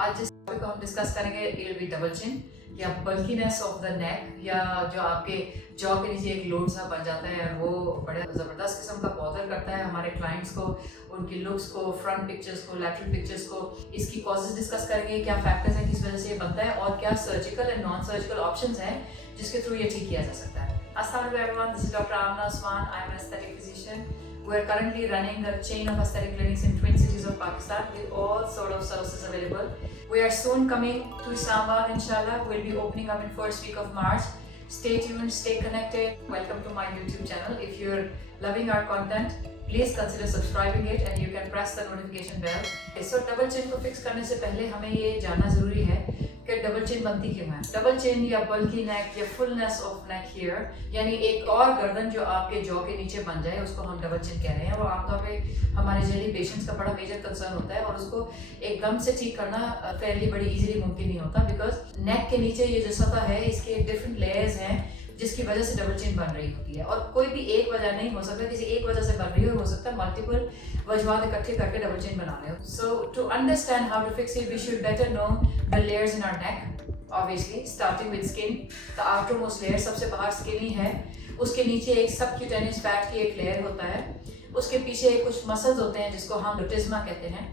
आज जिस टॉपिक को हम डिस्कस करेंगे it will be double chin या बल्कीनेस ऑफ द नेक, या जो आपके जॉ के नीचे एक लोड सा बन जाता है और वो बड़े ज़बरदस्त किस्म का बॉदर करता है हमारे क्लाइंट्स को, उनकी लुक्स को, फ्रंट पिक्चर्स को, लैटरल पिक्चर्स को। इसकी कॉजेज डिस्कस करेंगे, क्या फैक्टर्स हैं, किस वजह से ये बनता है और क्या surgical and non surgical options हैं जिसके थ्रू ये ठीक किया जा सकता है। अस्सलाम वालेकुम everyone, this is doctor Amna Usman. I am an aesthetic physician. We are currently running a chain of aesthetic clinics in twin cities of Pakistan with all sort of services available. We are soon coming to Islamabad, inshallah. We'll be opening up in first week of March. Stay tuned, stay connected. Welcome to my YouTube channel. If you're loving our content, please consider subscribing it and you can press the notification bell. So double chin को fix करने से पहले हमें ये जानना ज़रूरी है कि डबल चिन बनती क्यों है। डबल चिन या बल्की नेक या फुलनेस ऑफ नेक हियर, यानी एक और गर्दन जो आपके जॉ के नीचे बन जाए, उसको हम डबल चिन कह रहे हैं। और आमतौर पे हमारे जनरली पेशेंट्स का बड़ा मेजर कंसर्न होता है और उसको एकदम से ठीक करना फेयरली बड़ी इजीली मुमकिन नहीं होता, बिकॉज नेक के नीचे ये जो सतह है इसके डिफरेंट लेयर्स हैं जिसकी वजह से डबल चिन बन रही होती है। और कोई भी एक वजह नहीं हो सकता, किसी एक वजह से बन रही हो सकता है मल्टीपल वजहात इकट्ठे करके डबल चिन बना रहे हो। So to understand how to fix it we should better know the layers in our neck, obviously starting with skin. The outermost layer, सबसे बाहर स्किन ही है, उसके नीचे एक सबक्यूटेनियस फैट की एक लेयर होता है, उसके पीछे कुछ मसल्स होते हैं जिसको हम लुटिज्मा कहते हैं।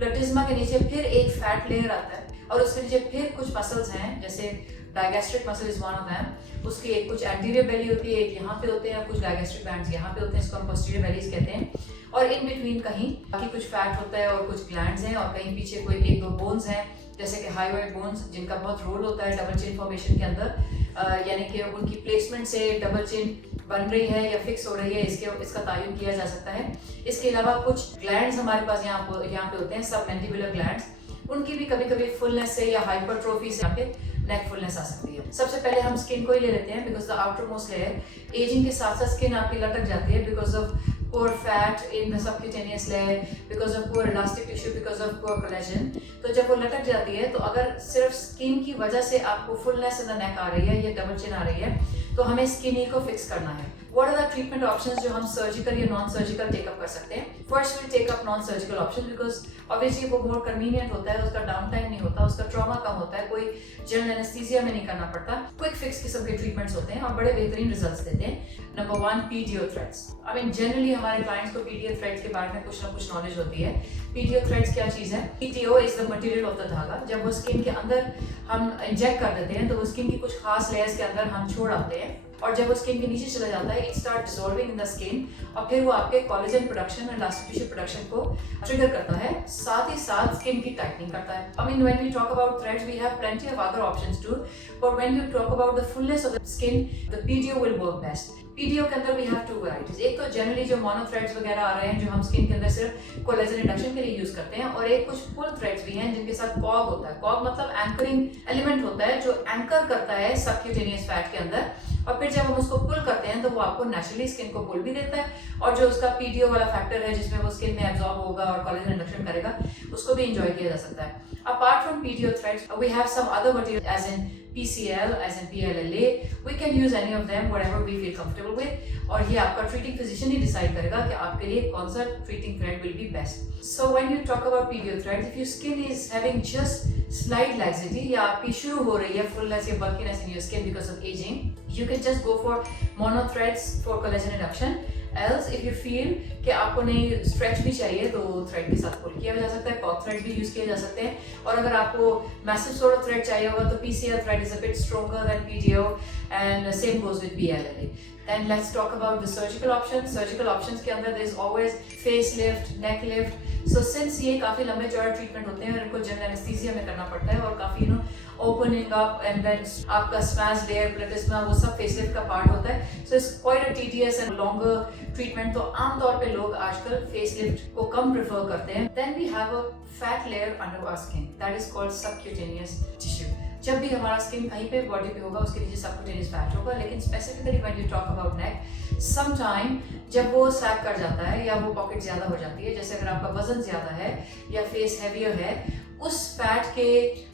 लुटिज्मा के नीचे फिर एक फैट लेयर आता है और उसके नीचे फिर कुछ मसल्स हैं, जैसे digastric muscle is one of them. उसकी एक कुछ एंटीरियर बेली होती है, एक यहाँ पे होते हैं, कुछ डायगैस्ट्रिक बैंड्स यहाँ पे होते हैं, इसको हम पोस्टीरियर बेलीज कहते हैं। और इन बिटवीन कहीं बाकी कुछ फैट होता है और कुछ ग्लैंड्स हैं, और कहीं पीछे कोई एक दो बोन्स हैं, जैसे कि हाइवाइड बोन्स, जिनका बहुत रोल होता है डबल चिन फॉर्मेशन के अंदर। यानी कि उनकी प्लेसमेंट से डबल चिन बन रही है या फिक्स हो रही है, इसका तायुन किया जा सकता है। इसके अलावा कुछ ग्लैंड्स हमारे पास यहाँ पे होते हैं, सब मैंडिबुलर ग्लैंड्स, उनकी भी कभी कभी फुलनेस से या हाइपरट्रोफी से यहाँ पे नेक फुलनेस आ सकती है। सबसे पहले हम स्किन को ही ले लेते हैं, because the outer most layer ageing के साथ साथ स्किन आपकी लटक जाती है because of poor fat in the subcutaneous layer, because of poor elastic tissue, because of poor collagen. तो जब वो लटक जाती है, तो अगर सिर्फ स्किन की वजह से आपको फुलनेस इन द नेक आ रही है या डबल चिन आ रही है, तो हमें स्किन ही को फिक्स करना है। What are the treatment options जो हम सर्जिकल या नॉन सर्जिकल टेकअप कर सकते हैं? First will take up non surgical option, because obviously वो मोर कन्वीनियंट होता है, उसका डाउन टाइम नहीं होता, उसका ट्रॉमा कम होता है, कोई जनरल एनेस्थीसिया में नहीं करना पड़ता, क्विक फिक्स किस्म के ट्रीटमेंट्स होते हैं और बड़े बेहतरीन रिजल्ट्स देते हैं। Number 1, PDO threads. I mean generally हमारे क्लाइंट्स को पीडीओ थ्रेड्स के बारे में कुछ ना कुछ नॉलेज होती है। पीडीओ थ्रेड्स क्या चीज़ है? PTO is the material of the धागा। जब वो स्किन के अंदर हम इंजेक्ट कर देते हैं तो वो स्किन की कुछ खास लेयर्स के अंदर हम छोड़ आते हैं, और जब वो स्किन के नीचे चला जाता है, it start dissolving in the skin, और फिर वो आपके कोलेजन प्रोडक्शन और इलास्टिक टिश्यू प्रोडक्शन को ट्रिगर करता है, साथ ही साथ स्किन की टाइटनिंग करता है। I mean when we talk about threads we have plenty of other options too, but when you talk about the fullness of the skin, the PDO will work best. PDO के अंदर we have to varieties. एक तो generally जो mono threads वगैरह आ रहे हैं जो हम स्किन के अंदर सिर्फ कोलेजन इंडक्शन के लिए यूज करते हैं, और एक कुछ फुल थ्रेड्स भी हैं जिनके साथ कॉग होता है। कॉग मतलब एंकरिंग एलिमेंट होता है जो एंकर करता है सबक्यूटेनियस फैट के अंदर, और फिर जब हम उसको पुल करते हैं तो वो आपको नेचुरली स्किन को पुल भी देता है, और जो उसका पीडीओ वाला फैक्टर है जिसमें वो स्किन में एब्जॉर्ब होगा और कोलेजन इंडक्शन करेगा, उसको भी एंजॉय किया जा सकता है। Apart from PDO threads we have some other material as in PCL, as in PLLA. We can use any of them, whatever we feel comfortable with. और ये आपका ट्रीटिंग फिजिशियन ही डिसाइड करेगा कि आपके लिए कौन सा treating thread will be best. So when you talk about PDO threads, if your skin is having just slight laxity या आपकी शुरू हो रही है फुलनेस या bulkiness in your skin because of aging, you can just go for mono threads for collagen reduction. Else, if you feel कि आपको नहीं स्ट्रेच भी चाहिए तो थ्रेड के साथ पुल किया जा सकता है, कॉक थ्रेड भी यूज किए जा सकते हैं, और अगर आपको मैसिव सॉर्ट ऑफ थ्रेड चाहिए होगा तो PCL thread is a bit stronger than PDO, and same goes with PLLA. Then let's talk about the surgical options. Surgical options के अंदर there is always face lift, neck lift. So since ये काफी लंबे चौड़े treatment होते हैं और इनको जनरल एनेस्थीसिया में करना पड़ता है, और काफी ओपनिंग अप एंड देन आपका स्मैश लेयर, प्लेटिस्मा, वो सब फेसलिफ्ट का पार्ट होता है। So it's quite a tedious and longer treatment, तो आमतौर पे लोग आजकल फेसलिफ्ट को कम प्रेफर करते हैं। Then we have a fat layer under our skin that is called subcutaneous tissue. जब भी हमारा स्किन कहीं पे बॉडी पे होगा उसके नीचे सबक्यूटेनियस फैट होगा, लेकिन specifically when you talk about neck, some time जब वो सैग कर जाता है या वो पॉकेट ज्यादा हो जाती है, जैसे अगर आपका वजन ज्यादा है या फेस हैवियर है, उस फैट के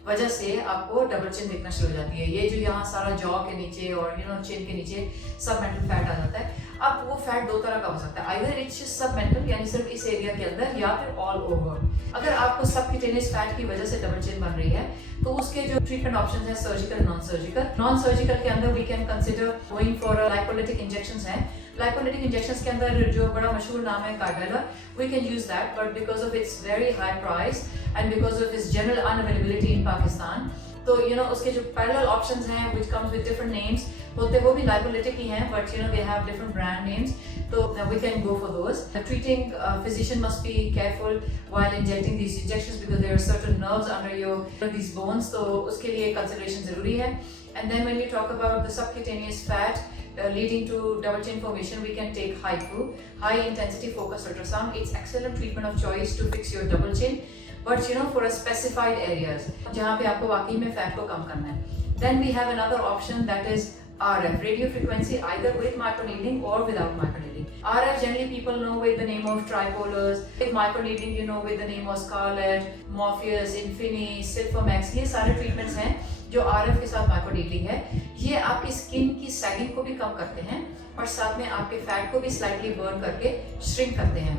वजह से आपको डबल चिन दिखना शुरू हो जाती है। ये जो यहाँ सारा जॉ के नीचे और चिन के नीचे सब मेंटल फैट आ जाता है। अब वो फैट दो तरह का हो सकता है, आइदर इट्स सब मेंटल यानी सिर्फ इस एरिया के अंदर, या फिर ऑल ओवर। अगर आपको सबक्यूटेनियस फैट की वजह से डबल चिन बन रही है तो उसके जो ट्रीटमेंट ऑप्शन है surgical, non surgical. Non surgical के अंदर we can consider going for lipolytic injections हैं। लाइपोलिटिक इंजेक्शंस के अंदर जो बड़ा मशहूर नाम है कार्डेला, we can use that, but because of its very high price and because of its general unavailability in Pakistan, तो उसके जो पैरेलल ऑप्शंस हैं which comes with different names होते, वो भी लाइपोलिटिक ही हैं, but they have different brand names, तो we can go for those. The treating physician must be careful while injecting these injections because there are certain nerves under these bones, तो उसके लिए consideration जरूरी है। And then when we talk about the subcutaneous fat leading to double chin formation, we can take HIFU, high intensity focused ultrasound. It's excellent treatment of choice to fix your double chin, but for a specified areas जहाँ पे आपको वाकई में fat को कम करना है। Then we have another option that is RF, radio frequency, either with microneedling or without microneedling. RF generally people know with the name of tripolars. With microneedling you know with the name of Scarlett, Morpheus, Infini, Silphomax, ये सारे treatments हैं जो RF के साथ microneedling है। ये आपकी skin की सैगिंग को भी कम करते हैं और साथ में आपके फैट को भी स्लाइटली बर्न करके श्रिंक करते हैं।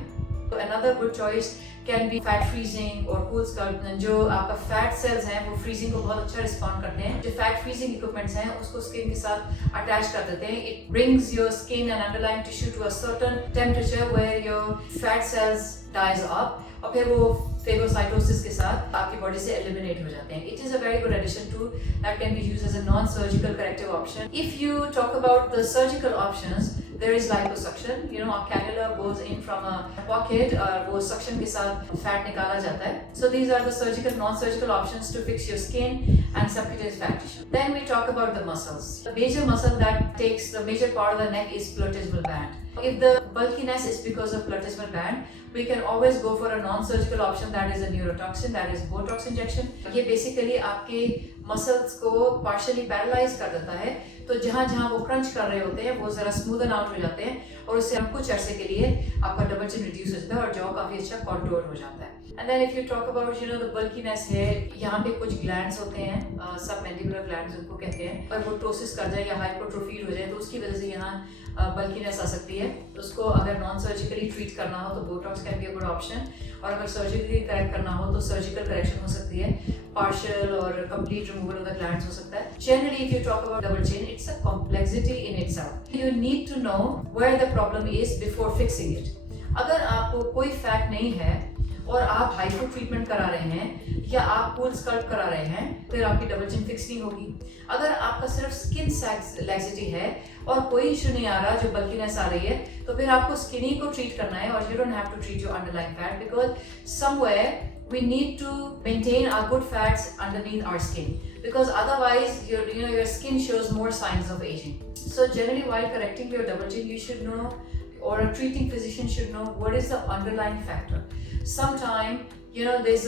तो another good choice can be fat freezing और कूल स्कल्प। जो आपका फैट सेल्स हैं वो फ्रीजिंग को बहुत अच्छा रिस्पॉन्ड करते हैं। जो फैट फ्रीजिंग इक्विपमेंट्स हैं उसको स्किन के साथ अटैच कर देते हैं। It brings your skin and underline tissue to a certain temperature where your fat cells dies up, और फिर वो फेगोसाइटोसिस के साथ आपकी बॉडी से एलिमिनेट हो जाते हैं। It is a very good addition to that can be used as a non surgical corrective option. If you talk about the surgical options, there is liposuction, a cannula goes in from a pocket और वो suction के साथ fat निकाला जाता है। So these are the surgical, non-surgical options to fix your skin and subcutaneous fat tissue. Then we talk about the muscles. The major muscle that takes the major part of the neck is platysmal band. If the bulkiness is because of platysmal band, we can always go for a non-surgical option that is a neurotoxin, that is Botox injection. ये basically आपके muscles को partially paralyze कर देता है, तो जहाँ जहाँ वो क्रंच कर रहे होते हैं वो जरा स्मूदन आउट हो जाते हैं और उससे हम कुछ अरसे के लिए आपका डबल चिन रिड्यूस हो जाता है और जॉ काफी अच्छा कॉन्टूर हो जाता है। And then if you talk about the bulkiness है, यहाँ पे कुछ ग्लैंड्स होते हैं, सब मैंडिबुलर ग्लैंड्स उनको कहते हैं, और वो टोसिस कर जाए या हाइपोट्रोफीड हो जाए तो उसकी वजह से यहाँ बल्कीनेस आ सकती है। उसको अगर नॉन सर्जिकली ट्रीट करना हो तो Botox can be a good option, और अगर सर्जिकली करेक्ट करना हो तो सर्जिकल करेक्शन हो सकती है, पार्शियल और complete removal of the glands हो सकता है। Generally if you talk about double chin, it's a complexity in itself. You need to know where the problem is before fixing it. अगर आपको कोई फैट नहीं है और आप हाइपो ट्रीटमेंट करा रहे हैं या आप कूल स्कल्प करा रहे हैं, फिर आपकी डबल चिन फिक्स नहीं होगी। अगर आपका सिर्फ स्किन लैक्सिटी है और कोई इशू नहीं आ रहा, जो बल्कीनेस आ रही है, तो फिर आपको स्किनी को ट्रीट करना है और you don't have to treat your underlying fat, because somewhere we need to maintain our good fats underneath our skin, because otherwise your skin shows more signs of aging. So generally while correcting your double chin, you should know, or a treating physician should know, what is the underlying factor. Sometime there's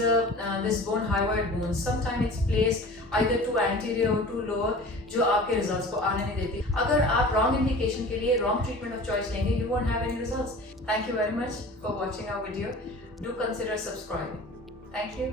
this bone, hyoid bone, sometimes it's placed either too anterior or too lower, जो आपके results को आने नहीं देती। अगर आप wrong indication के लिए रॉन्ग ट्रीटमेंट ऑफ चॉइस लेंगे, you won't have any results. Thank you very much for watching our video. Do consider subscribing. Thank you.